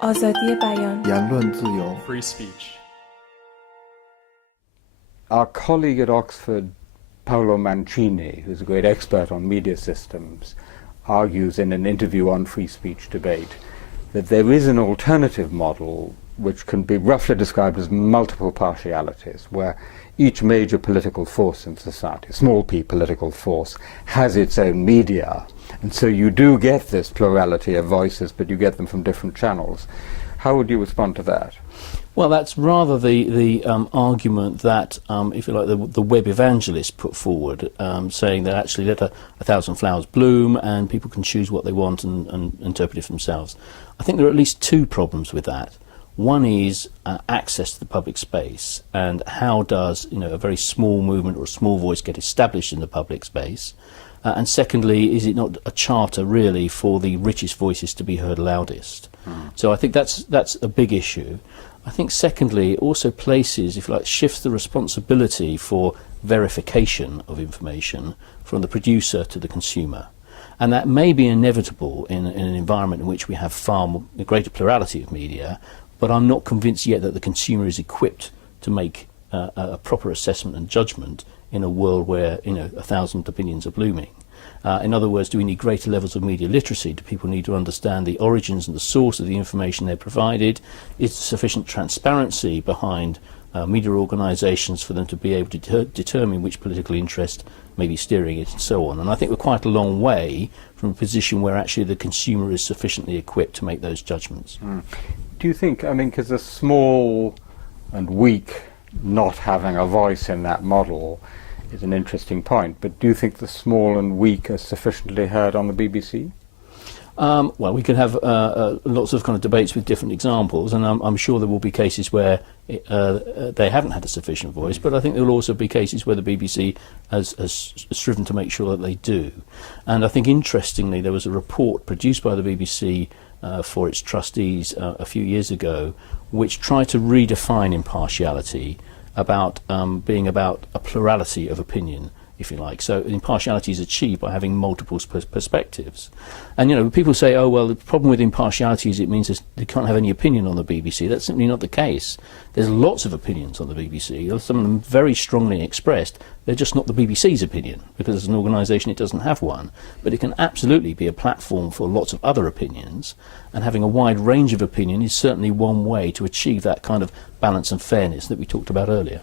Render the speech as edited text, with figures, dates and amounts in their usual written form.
آزادی بیان言论自由 free speech. Our colleague at Oxford, Paolo Mancini, who's a great expert on media systems, argues in an interview on Free Speech Debate that there is an alternative model which can be roughly described as multiple partialities, where each major political force in society, small p political force, has its own media. And so you do get this plurality of voices, but you get them from different channels. How would you respond to that? Well, that's rather the argument that, if you like, the web evangelists put forward, saying that actually let a thousand flowers bloom and people can choose what they want and interpret it for themselves. I think there are at least two problems with that. One is access to the public space, and how does a very small movement or a small voice get established in the public space? And secondly, is it not a charter really for the richest voices to be heard loudest? So I think that's a big issue. I think secondly, it also places, if you like, shifts the responsibility for verification of information from the producer to the consumer. And that may be inevitable in an environment in which we have a greater plurality of media, but I'm not convinced yet that the consumer is equipped to make a proper assessment and judgment in a world where 1,000 opinions are blooming. In other words, do we need greater levels of media literacy? Do people need to understand the origins and the source of the information they're provided? Is there sufficient transparency behind media organisations for them to be able to determine which political interest may be steering it, and so on? And I think we're quite a long way from a position where actually the consumer is sufficiently equipped to make those judgments. Do you think, because the small and weak not having a voice in that model is an interesting point, but do you think the small and weak are sufficiently heard on the BBC? Well, we could have lots of kind of debates with different examples, and I'm sure there will be cases where they haven't had a sufficient voice, but I think there will also be cases where the BBC has striven to make sure that they do. And I think interestingly there was a report produced by the BBC for its trustees a few years ago, which tried to redefine impartiality about being about a plurality of opinion, if you like. So impartiality is achieved by having multiple perspectives. And people say, oh well, the problem with impartiality is it means they can't have any opinion on the BBC. That's simply not the case. There's lots of opinions on the BBC, some of them very strongly expressed. They're just not the BBC's opinion, because as an organisation it doesn't have one. But it can absolutely be a platform for lots of other opinions, and having a wide range of opinion is certainly one way to achieve that kind of balance and fairness that we talked about earlier.